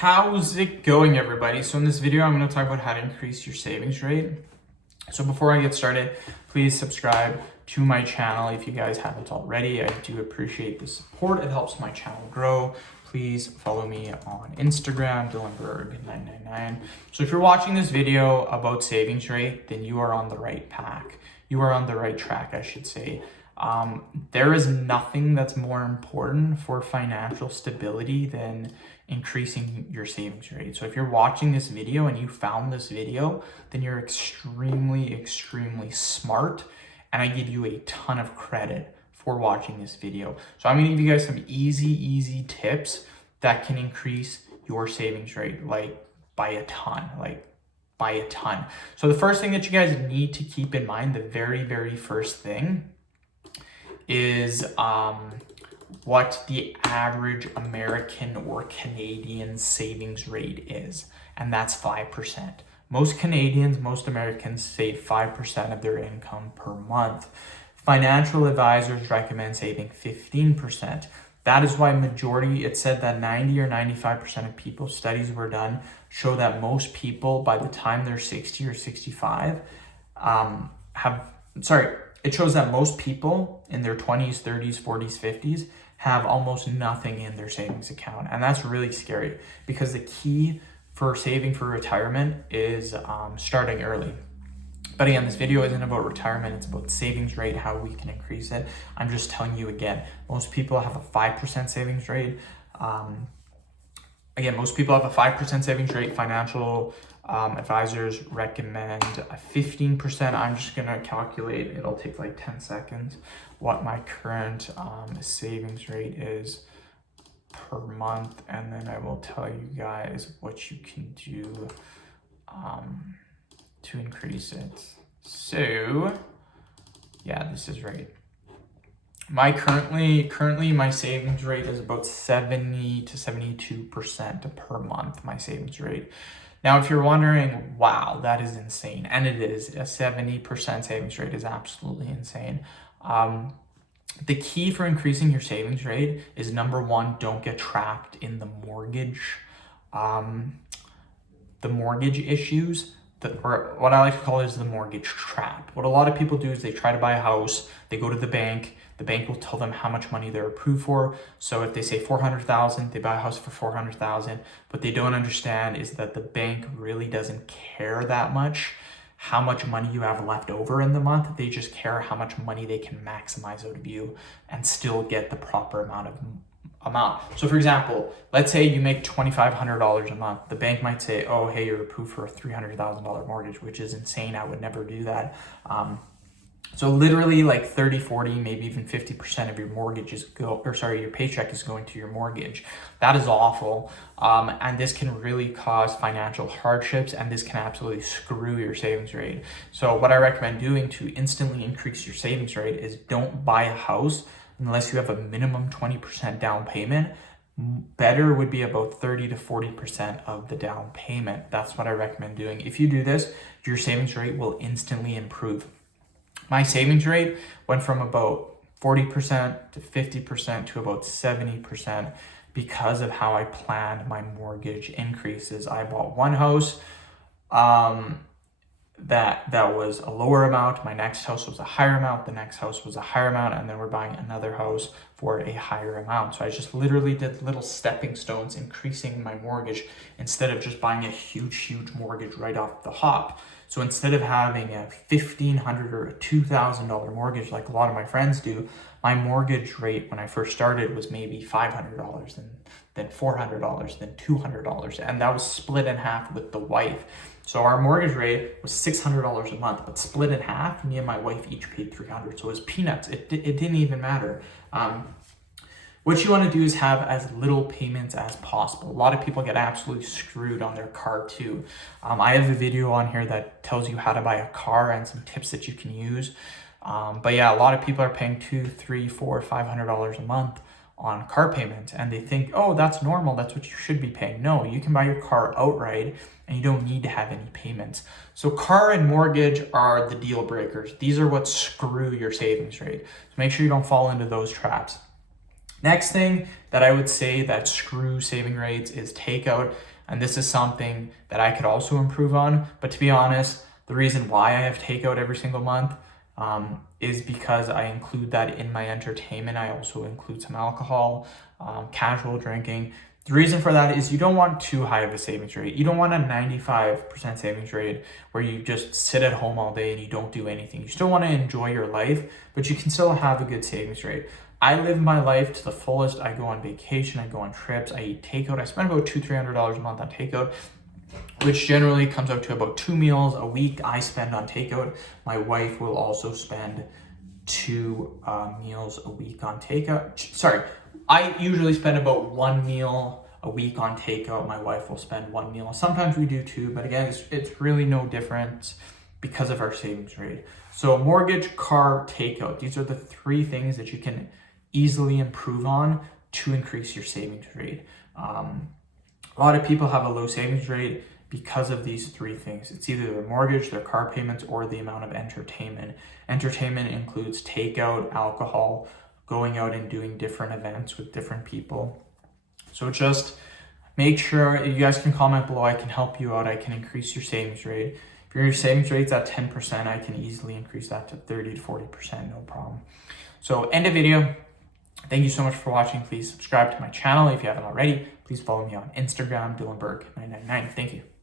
How's it going, everybody? So in this video, I'm going to talk about how to increase your savings rate. So before I get started, please subscribe to my channel if you guys haven't already. I do appreciate the support. It helps my channel grow. Please follow me on Instagram, Dylanberg999. So if you're watching this video about savings rate, then you are on the right path. You are on the right track, I should say. There is nothing that's more important for financial stability than increasing your savings rate. So if you're watching this video and you found this video, then you're extremely smart, and I give you a ton of credit for watching this video. So I'm gonna give you guys some easy tips that can increase your savings rate by a ton. So the first thing that you guys need to keep in mind, the very first thing, is what the average American or Canadian savings rate is, and that's 5%. Most Canadians, most Americans save 5% of their income per month. Financial advisors recommend saving 15%. That is why it said that 90 or 95% of people, studies were done, show that most people by the time they're 60 or 65 it shows that most people in their 20s, 30s, 40s, 50s have almost nothing in their savings account. And that's really scary, because the key for saving for retirement is starting early. But again, this video isn't about retirement, it's about savings rate, how we can increase it. I'm just telling you again, most people have a 5% savings rate. Most people have a 5% savings rate. Financial advisors recommend a 15%. I'm just gonna calculate, it'll take like 10 seconds, what my current savings rate is per month, and then I will tell you guys what you can do to increase it. So yeah, this is right. Currently my savings rate is about 70 to 72% per month, my savings rate. Now, if you're wondering, wow, that is insane, and it is, a 70% savings rate is absolutely insane. The key for increasing your savings rate is, number one, don't get trapped in the mortgage issues. Or what I like to call is the mortgage trap. What a lot of people do is they try to buy a house, they go to the bank will tell them how much money they're approved for. So if they say 400,000, they buy a house for 400,000. What they don't understand is that the bank really doesn't care that much how much money you have left over in the month. They just care how much money they can maximize out of you and still get the proper amount. So for example, let's say you make $2,500 a month. The bank might say, oh, hey, you're approved for a $300,000 mortgage, which is insane. I would never do that. So literally like 30, 40, maybe even 50% of your your paycheck is going to your mortgage. That is awful. And this can really cause financial hardships, and this can absolutely screw your savings rate. So what I recommend doing to instantly increase your savings rate is, don't buy a house unless you have a minimum 20% down payment. Better would be about 30 to 40% of the down payment. That's what I recommend doing. If you do this, your savings rate will instantly improve. My savings rate went from about 40% to 50% to about 70% because of how I planned my mortgage increases. I bought one house that was a lower amount. My next house was a higher amount. The next house was a higher amount. And then we're buying another house for a higher amount. So I just literally did little stepping stones, increasing my mortgage, instead of just buying a huge mortgage right off the hop. So instead of having a $1,500 or a $2,000 mortgage like a lot of my friends do, my mortgage rate when I first started was maybe $500, then $400, then $200, and that was split in half with the wife. So our mortgage rate was $600 a month, but split in half, me and my wife each paid $300. So it was peanuts. It didn't even matter. What you want to do is have as little payments as possible. A lot of people get absolutely screwed on their car too. I have a video on here that tells you how to buy a car and some tips that you can use. But yeah, a lot of people are paying $200, $300, $400, $500 a month on car payments, and they think, oh, that's normal, that's what you should be paying. No, you can buy your car outright and you don't need to have any payments. So car and mortgage are the deal breakers. These are what screw your savings rate. So make sure you don't fall into those traps. Next thing that I would say that screw saving rates is takeout. And this is something that I could also improve on. But to be honest, the reason why I have takeout every single month is because I include that in my entertainment. I also include some alcohol, casual drinking. The reason for that is you don't want too high of a savings rate. You don't want a 95% savings rate where you just sit at home all day and you don't do anything. You still want to enjoy your life, but you can still have a good savings rate. I live my life to the fullest. I go on vacation, I go on trips, I eat takeout. I spend about $200-300 a month on takeout, which generally comes out to about 2 meals a week I spend on takeout. My wife will also spend 2 meals a week on takeout. Sorry, I usually spend about 1 meal a week on takeout. My wife will spend 1 meal. Sometimes we do 2, but again, it's really no difference because of our savings rate. So mortgage, car, takeout. These are the 3 things that you can easily improve on to increase your savings rate. A lot of people have a low savings rate because of these 3 things. It's either their mortgage, their car payments, or the amount of entertainment. Entertainment includes takeout, alcohol, going out and doing different events with different people. So just make sure you guys can comment below. I can help you out. I can increase your savings rate. If your savings rate's at 10%, I can easily increase that to 30 to 40%, no problem. So end of video. Thank you so much for watching. Please subscribe to my channel if you haven't already. Please follow me on Instagram, Dylan Burke 999. Thank you.